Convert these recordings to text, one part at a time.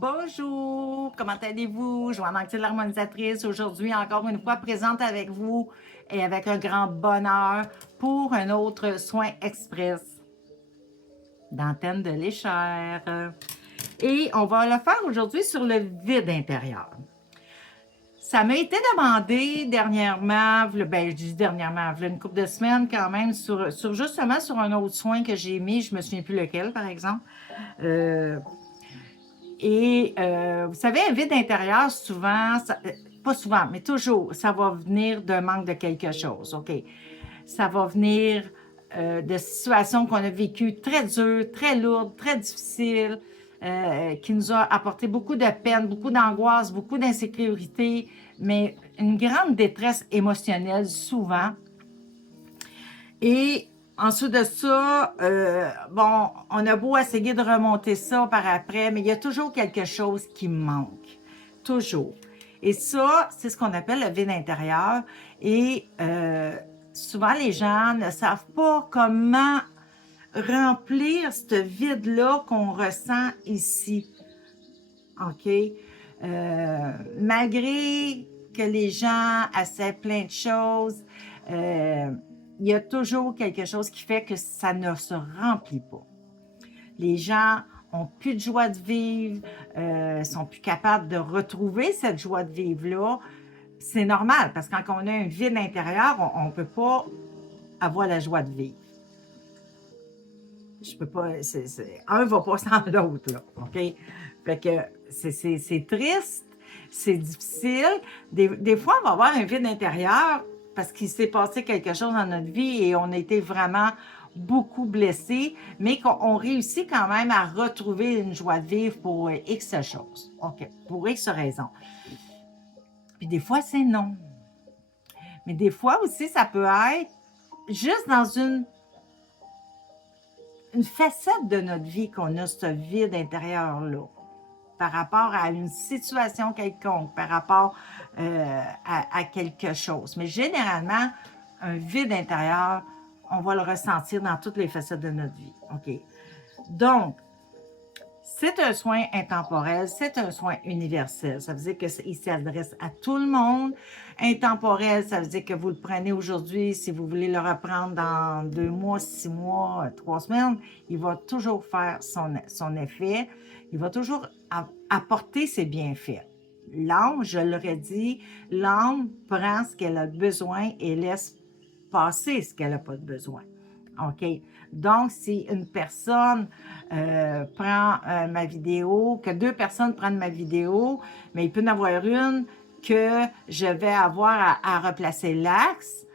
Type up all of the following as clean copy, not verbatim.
Bonjour, comment allez-vous? Joanne Anctil, l'harmonisatrice, aujourd'hui encore une fois présente avec vous et avec un grand bonheur pour un autre soin express d'antenne de l'échelle. Et on va le faire aujourd'hui sur le vide intérieur. Ça m'a été demandé dernièrement, je dis dernièrement, une couple de semaines quand même, justement sur un autre soin que j'ai mis, je me souviens plus lequel par exemple. Vous savez, un vide intérieur, souvent, pas souvent, mais toujours, ça va venir d'un manque de quelque chose, OK? Ça va venir de situations qu'on a vécues très dures, très lourdes, très difficiles, qui nous ont apporté beaucoup de peine, beaucoup d'angoisse, beaucoup d'insécurité, mais une grande détresse émotionnelle souvent. Et ensuite de ça, on a beau essayer de remonter ça par après, mais il y a toujours quelque chose qui manque. Toujours. Et ça, c'est ce qu'on appelle le vide intérieur. Et souvent, les gens ne savent pas comment remplir ce vide-là qu'on ressent ici. OK? Malgré que les gens essaient plein de choses, il y a toujours quelque chose qui fait que ça ne se remplit pas. Les gens ont plus de joie de vivre, sont plus capables de retrouver cette joie de vivre-là. C'est normal, parce que quand on a un vide intérieur, on ne peut pas avoir la joie de vivre. Je peux pas, un va pas sans l'autre, là, OK? Fait que c'est triste, c'est difficile. Des fois, on va avoir un vide intérieur parce qu'il s'est passé quelque chose dans notre vie et on a été vraiment beaucoup blessés, mais qu'on réussit quand même à retrouver une joie de vivre pour X choses. OK, pour X raisons. Puis des fois, c'est non. Mais des fois aussi, ça peut être juste dans une facette de notre vie qu'on a ce vide intérieur-là par rapport à une situation quelconque, par rapport à quelque chose. Mais généralement, un vide intérieur, on va le ressentir dans toutes les facettes de notre vie. OK? Donc, c'est un soin intemporel, c'est un soin universel. Ça veut dire qu'il s'adresse à tout le monde. Intemporel, ça veut dire que vous le prenez aujourd'hui, si vous voulez le reprendre dans 2 mois, 6 mois, 3 semaines, il va toujours faire son effet. Il va toujours apporter ses bienfaits. L'âme, je l'aurais dit, l'âme prend ce qu'elle a besoin et laisse passer ce qu'elle n'a pas de besoin. OK? Donc, si une personne prend ma vidéo, que 2 personnes prennent ma vidéo, mais il peut y en avoir une que je vais avoir à replacer l'axe,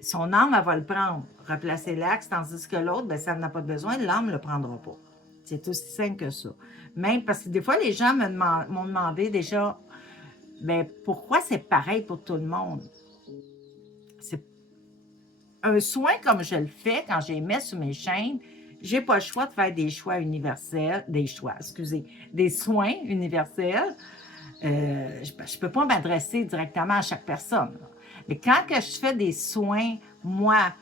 son âme, elle va le prendre, replacer l'axe, tandis que l'autre, ben, si elle n'a pas besoin, l'âme ne le prendra pas. C'est aussi simple que ça. Même parce que des fois, les gens m'ont demandé déjà, ben, pourquoi c'est pareil pour tout le monde? C'est un soin comme je le fais quand je les mets sur mes chaînes, j'ai pas le choix de faire des soins universels. Je peux pas m'adresser directement à chaque personne. Mais quand que je fais des soins, moi,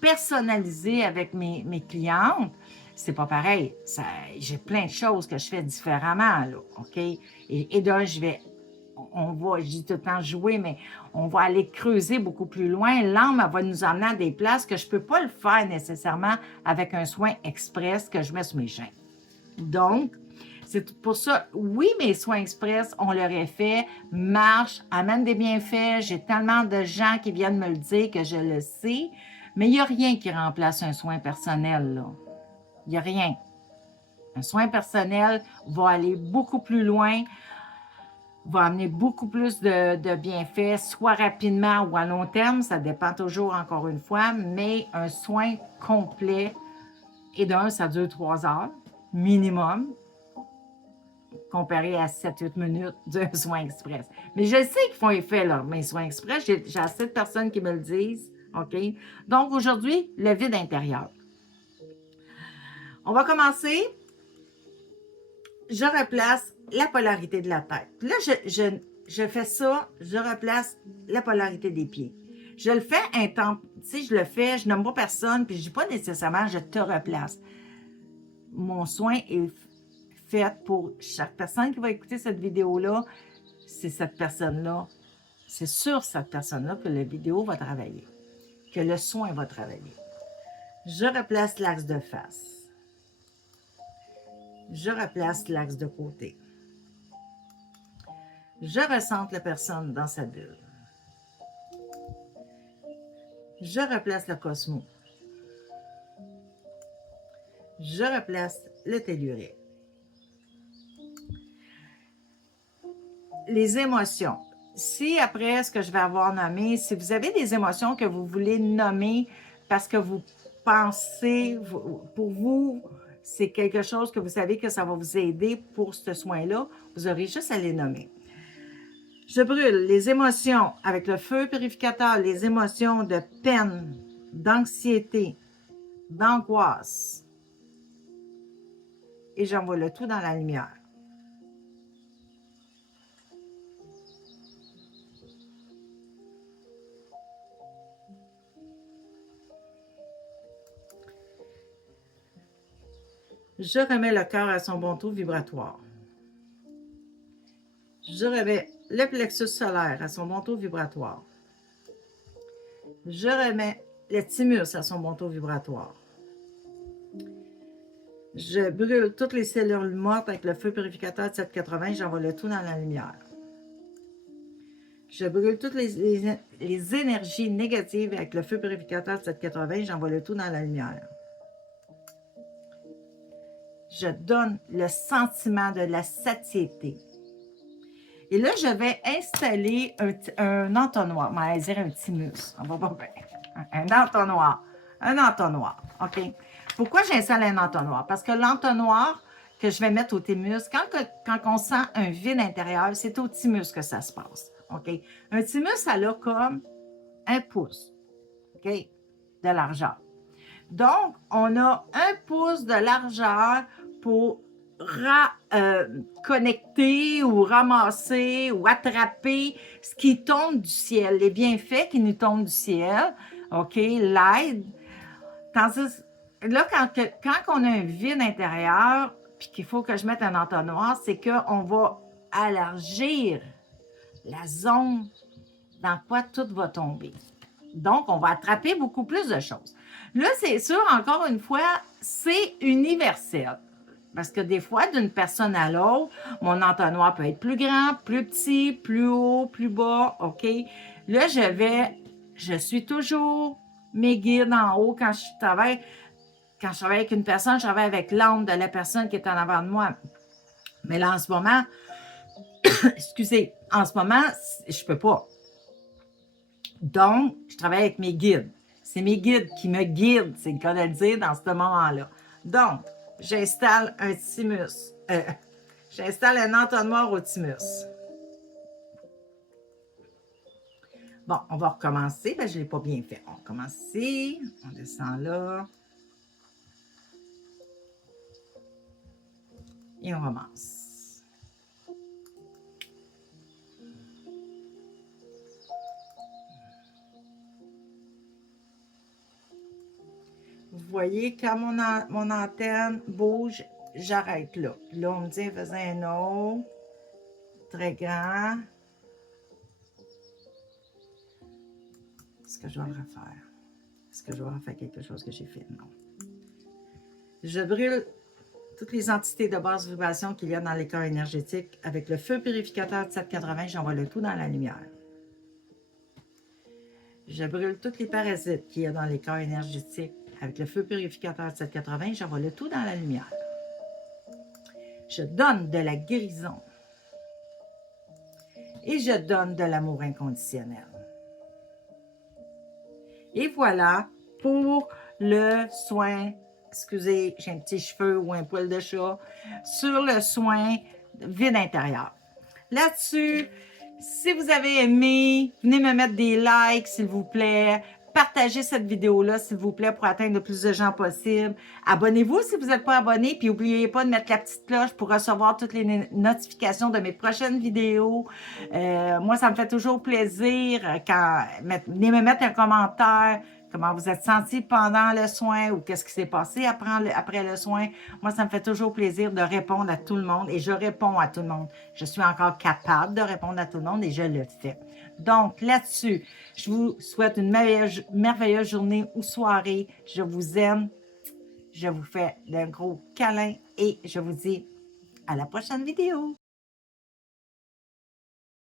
personnalisés avec mes clientes, c'est pas pareil. J'ai plein de choses que je fais différemment, là, OK? Et d'un, je dis tout le temps jouer, mais on va aller creuser beaucoup plus loin. L'âme, elle va nous emmener à des places que je ne peux pas le faire nécessairement avec un soin express que je mets sur mes chaînes. Donc, c'est pour ça, oui, mes soins express ont leur effet, marchent, amènent des bienfaits. J'ai tellement de gens qui viennent me le dire que je le sais, mais il n'y a rien qui remplace un soin personnel, là. Il n'y a rien. Un soin personnel va aller beaucoup plus loin, va amener beaucoup plus de bienfaits, soit rapidement ou à long terme, ça dépend toujours encore une fois, mais un soin complet, et d'un, ça dure 3 heures minimum, comparé à 7-8 minutes d'un soin express. Mais je sais qu'ils font effet, là, mes soins express, j'ai assez de personnes qui me le disent, OK? Donc aujourd'hui, le vide intérieur. On va commencer. Je replace la polarité de la tête. Là, je fais ça, je replace la polarité des pieds. Je le fais je le fais, je nomme pas personne, puis je dis pas nécessairement je te replace. Mon soin est faite pour chaque personne qui va écouter cette vidéo-là. C'est cette personne-là, c'est sur cette personne-là que la vidéo va travailler, que le soin va travailler. Je replace l'axe de face. Je replace l'axe de côté. Je ressente la personne dans sa bulle. Je replace le cosmos. Je replace le tellurique. Les émotions. Si après ce que je vais avoir nommé, si vous avez des émotions que vous voulez nommer parce que vous pensez, pour vous, c'est quelque chose que vous savez que ça va vous aider pour ce soin-là, vous aurez juste à les nommer. Je brûle les émotions avec le feu purificateur, les émotions de peine, d'anxiété, d'angoisse. Et j'envoie le tout dans la lumière. Je remets le cœur à son bon taux vibratoire. Je remets le plexus solaire à son bon taux vibratoire. Je remets le thymus à son bon taux vibratoire. Je brûle toutes les cellules mortes avec le feu purificateur de 780. J'envoie le tout dans la lumière. Je brûle toutes les énergies négatives avec le feu purificateur de 780. J'envoie le tout dans la lumière. Je donne le sentiment de la satiété. Et là, je vais installer un entonnoir. On va dire un thymus. On va pas bien. Un entonnoir. Un entonnoir. OK? Pourquoi j'installe un entonnoir? Parce que l'entonnoir que je vais mettre au thymus, quand on sent un vide intérieur, c'est au thymus que ça se passe. OK? Un thymus, ça a comme un pouce. OK? De largeur. Donc, on a un pouce de largeur pour connecter ou ramasser ou attraper ce qui tombe du ciel, les bienfaits qui nous tombent du ciel, OK, l'aide. Tandis là, quand on a un vide intérieur, puis qu'il faut que je mette un entonnoir, c'est qu'on va élargir la zone dans quoi tout va tomber. Donc, on va attraper beaucoup plus de choses. Là, c'est sûr, encore une fois, c'est universel. Parce que des fois, d'une personne à l'autre, mon entonnoir peut être plus grand, plus petit, plus haut, plus bas, OK? Là, je suis toujours mes guides en haut quand je travaille avec une personne, je travaille avec l'âme de la personne qui est en avant de moi. Mais là, en ce moment, excusez, en ce moment, je ne peux pas. Donc, je travaille avec mes guides. C'est mes guides qui me guident, c'est le cas de le dire dans ce moment-là. Donc, j'installe un thymus. J'installe un entonnoir au thymus. Bon, on va recommencer. Ben, je ne l'ai pas bien fait. On recommence ici. On descend là. Et on recommence. Vous voyez, quand mon antenne bouge, j'arrête là. Puis là, on me dit, faisait un autre. Très grand. Est-ce que je vais le refaire? Est-ce que je vais refaire quelque chose que j'ai fait? Non. Je brûle toutes les entités de basse vibration qu'il y a dans les corps énergétiques. Avec le feu purificateur de 780, j'envoie le tout dans la lumière. Je brûle toutes les parasites qu'il y a dans les corps énergétiques. Avec le feu purificateur de 780, j'envoie le tout dans la lumière. Je donne de la guérison. Et je donne de l'amour inconditionnel. Et voilà pour le soin, excusez, j'ai un petit cheveu ou un poil de chat, sur le soin vide intérieur. Là-dessus, si vous avez aimé, venez me mettre des likes, s'il vous plaît. Partagez cette vidéo-là, s'il vous plaît, pour atteindre le plus de gens possible. Abonnez-vous si vous n'êtes pas abonné, puis n'oubliez pas de mettre la petite cloche pour recevoir toutes les notifications de mes prochaines vidéos. Moi, ça me fait toujours plaisir quand venez me mettre un commentaire, comment vous êtes senti pendant le soin ou qu'est-ce qui s'est passé après le soin. Moi, ça me fait toujours plaisir de répondre à tout le monde et je réponds à tout le monde. Je suis encore capable de répondre à tout le monde et je le fais. Donc, là-dessus, je vous souhaite une merveilleuse journée ou soirée. Je vous aime. Je vous fais un gros câlin et je vous dis à la prochaine vidéo.